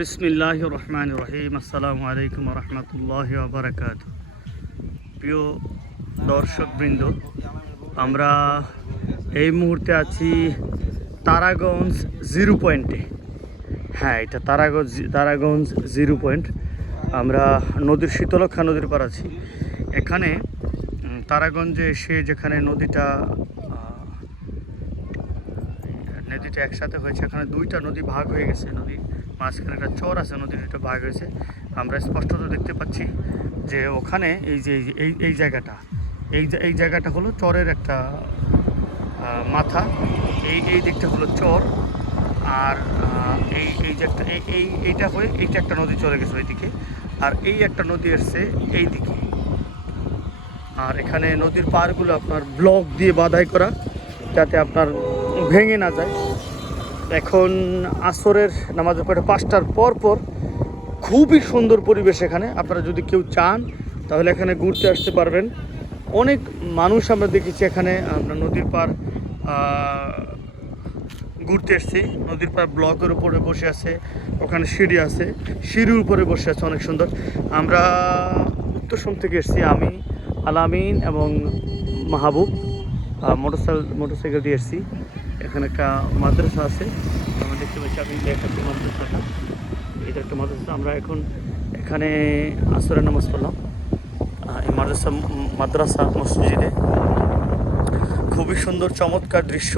বিসমিল্লাহির রহমানির রহিম। আসসালামু আলাইকুম রহমতুল্লাহি ওয়া বারাকাতুহু। প্রিয় দর্শকবৃন্দ, আমরা এই মুহূর্তে আছি তারাগঞ্জ জিরো পয়েন্টে। হ্যাঁ, এটা তারাগঞ্জ জিরো পয়েন্ট। আমরা নদীর শীতলক্ষা নদীর পার আছি। এখানে তারাগঞ্জে এসে যেখানে নদীটা একসাথে হয়েছে, এখানে দুইটা নদী ভাগ হয়ে গেছে। নদী মাঝখানে একটা চর আছে, নদীর দুটো ভাগ হয়েছে। আমরা স্পষ্টত দেখতে পাচ্ছি যে ওখানে এই যে এই জায়গাটা এই জায়গাটা হলো চরের একটা মাথা। এই দিকটা হলো চর, আর এই যে একটা এইটা হয়ে এইটা একটা নদী চলে গেছে ওইদিকে, আর এই একটা নদী এসছে এই দিকে। আর এখানে নদীর পাড়গুলো আপনার ব্লক দিয়ে বাধাই করা, যাতে আপনার ভেঙে না যায়। এখন আসরের নামাজের পরে 5টার পর খুবই সুন্দর পরিবেশ এখানে। আপনারা যদি কেউ চান তাহলে এখানে ঘুরতে আসতে পারবেন। অনেক মানুষ আমরা দেখেছি এখানে। আমরা নদীর পাড় ঘুরতে এসেছি। নদীর পাড় ব্লকের উপরে বসে আছে, ওখানে সিঁড়ি আছে, সিঁড়ির উপরে বসে আছে, অনেক সুন্দর। আমরা উত্তরসম থেকে এসেছি, আমি আলামিন এবং মাহবুব মোটরসাইকেল দিয়ে এসেছি। এখানে একটা মাদ্রাসা আছে, আমরা দেখতে পাচ্ছি। আমি দেখাচ্ছি মাদ্রাসাটা, এটা একটা মাদ্রাসা। আমরা এখন এখানে আসরের নামাজ পড়লাম এই মাদ্রাসা মসজিদে। খুবই সুন্দর চমৎকার দৃশ্য,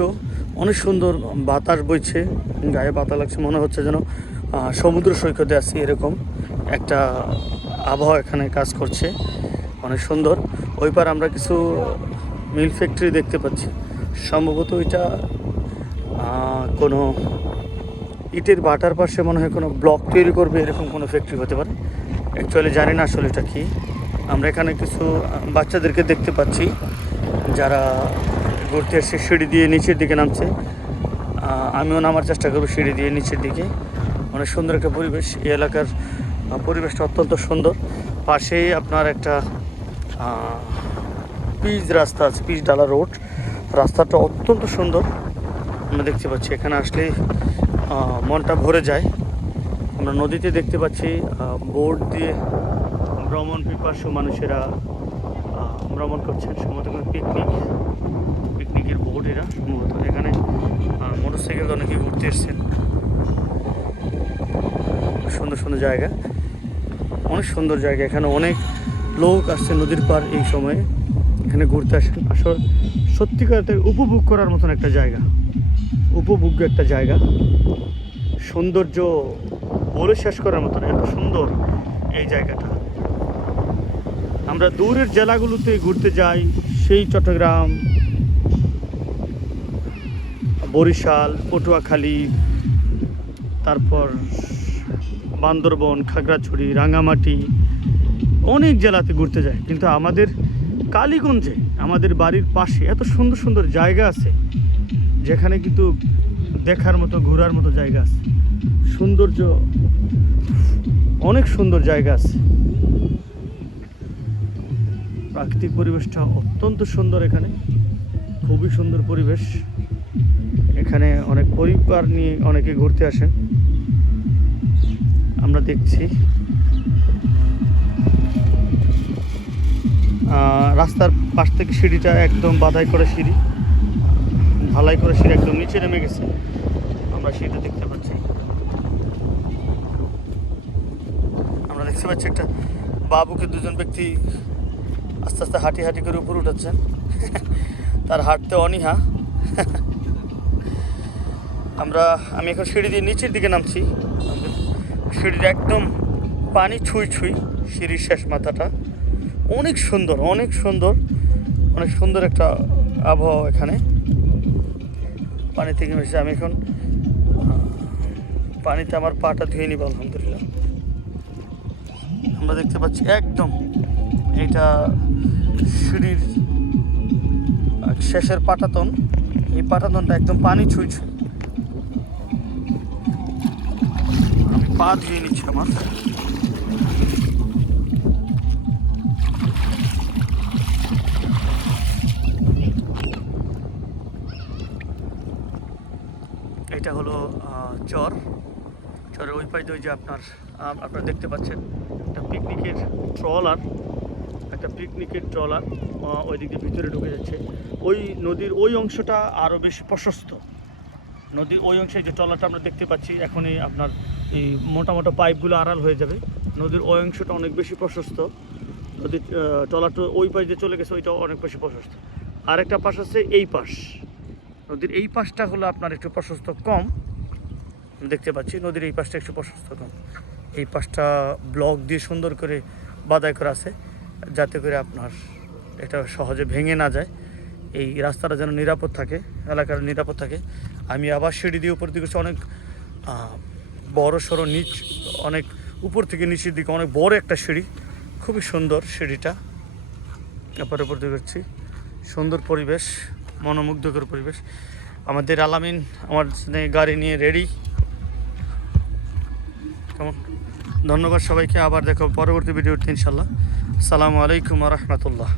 অনেক সুন্দর বাতাস বইছে, গায়ে বাতাস লাগছে, মনে হচ্ছে যেন সমুদ্র সৈকতে আছি, এরকম একটা আবহাওয়া এখানে কাজ করছে, অনেক সুন্দর। ওই পার আমরা কিছু মিল ফ্যাক্টরি দেখতে পাচ্ছি। সম্ভবত এটা কোনো ইটের ভাটার পাশে মনে হয় কোনো ব্লক তৈরি করবে, এরকম কোনো ফ্যাক্টরি হতে পারে। অ্যাকচুয়ালি জানি না আসলে এটা কী। আমরা এখানে কিছু বাচ্চাদেরকে দেখতে পাচ্ছি যারা ঘুরতে এসে সিঁড়ি দিয়ে নিচের দিকে নামছে। আমিও নামার চেষ্টা করবো সিঁড়ি দিয়ে নিচের দিকে। অনেক সুন্দর একটা পরিবেশ। এই এলাকার পরিবেশটা অত্যন্ত সুন্দর। পাশেই আপনার একটা পিচ রাস্তা আছে, পিচ ডালা রোড। রাস্তাটা অত্যন্ত সুন্দর আমরা দেখতে পাচ্ছি। এখানে আসলে মনটা ভরে যায়। আমরা নদীতে দেখতে পাচ্ছি বোট দিয়ে ভ্রমণ পিপাসু মানুষেরা ভ্রমণ করছেন, সম্ভবত কোনো পিকনিকের বোট এরা সম্ভবত। এখানে মোটরসাইকেল অনেকে ঘুরতে এসছেন। সুন্দর সুন্দর জায়গা, অনেক সুন্দর জায়গা। এখানে অনেক লোক আসছে নদীর পার এই সময়ে, এখানে ঘুরতে আসেন। আসলে সত্যিকার উপভোগ করার মতন একটা জায়গা, উপভোগ্য একটা জায়গা। সৌন্দর্য বলে শেষ করার মতন, এত সুন্দর এই জায়গাটা। আমরা দূরের জেলাগুলোতে ঘুরতে যাই, সেই চট্টগ্রাম, বরিশাল, পটুয়াখালী, তারপর বান্দরবন, খাগড়াছড়ি, রাঙামাটি, অনেক জেলাতে ঘুরতে যাই। কিন্তু আমাদের কালীগঞ্জে, আমাদের বাড়ির পাশে এত সুন্দর সুন্দর জায়গা আছে, যেখানে কিন্তু দেখার মতো, ঘোরার মতো জায়গা আছে। সৌন্দর্য, অনেক সুন্দর জায়গা আছে। প্রাকৃতিক পরিবেশটা অত্যন্ত সুন্দর এখানে, খুবই সুন্দর পরিবেশ। এখানে অনেক পরিবার নিয়ে অনেকে ঘুরতে আসেন, আমরা দেখছি। রাস্তার পাশ থেকে সিঁড়িটা একদম বাধাই করে সিঁড়ি, ঢালাই করে সিঁড়ি একদম নিচে নেমে গেছে, আমরা সিঁড়িটা দেখতে পাচ্ছি। আমরা দেখতে পাচ্ছি একটা বাবুকে দুজন ব্যক্তি আস্তে আস্তে হাঁটি হাঁটি করে উপরে উঠাচ্ছেন। তার হাঁটতে অনীহা। আমি এখন সিঁড়ি দিয়ে নিচের দিকে নামছি। সিঁড়ির একদম পানি ছুঁই সিঁড়ির শেষ মাথাটা। অনেক সুন্দর, অনেক সুন্দর, অনেক সুন্দর একটা আবহাওয়া এখানে। পানি থেকে এসে আমি এখন পানিতে আমার পাটা ধুয়ে নিব, আলহামদুলিল্লাহ। আমরা দেখতে পাচ্ছি একদম এইটা সিঁড়ির শেষের পাটাতন। এই পাটাতনটা একদম পানি ছুঁই। আমি পা ধুয়ে নিচ্ছি আমার। এটা হলো চর চরের ওই পাশে ওই যে আপনারা দেখতে পাচ্ছেন একটা পিকনিকের ট্রলার ওই দিক দিয়ে ভিতরে ঢুকে যাচ্ছে। ওই নদীর ওই অংশটা আরও বেশি প্রশস্ত। নদীর ওই অংশে যে ট্রলারটা আমরা দেখতে পাচ্ছি, এখনই আপনার এই মোটা মোটা পাইপগুলো আড়াল হয়ে যাবে। নদীর ওই অংশটা অনেক বেশি প্রশস্ত। নদীর ট্রলারটা ওই পাশ দিয়ে চলে গেছে, ওইটাও অনেক বেশি প্রশস্ত। আরেকটা পাশ আছে এই পাশ, নদীর এই পাশটা হলো আপনার একটু প্রশস্ত কম দেখতে পাচ্ছি। নদীর এই পাশটা একটু প্রশস্ত কম। এই পাশটা ব্লক দিয়ে সুন্দর করে বাধাই করা আছে, যাতে করে আপনার এটা সহজে ভেঙে না যায়, এই রাস্তাটা যেন নিরাপদ থাকে, এলাকার নিরাপদ থাকে। আমি আবার সিঁড়ি দিয়ে উপর দিকে অনেক বড় সড়ো নিচ, অনেক উপর থেকে নিচের দিকে অনেক বড় একটা সিঁড়ি, খুবই সুন্দর সিঁড়িটা। উপর দিকে করছি, সুন্দর পরিবেশ, মনোমুগ্ধকর পরিবেশ। আমাদের আলামিন আমার গাড়ি নিয়ে রেডি। কেমন, ধন্যবাদ সবাইকে, আবার দেখো পরবর্তী ভিডিওতে ইনশাল্লাহ। আসসালামু আলাইকুম ওয়া রাহমাতুল্লাহ।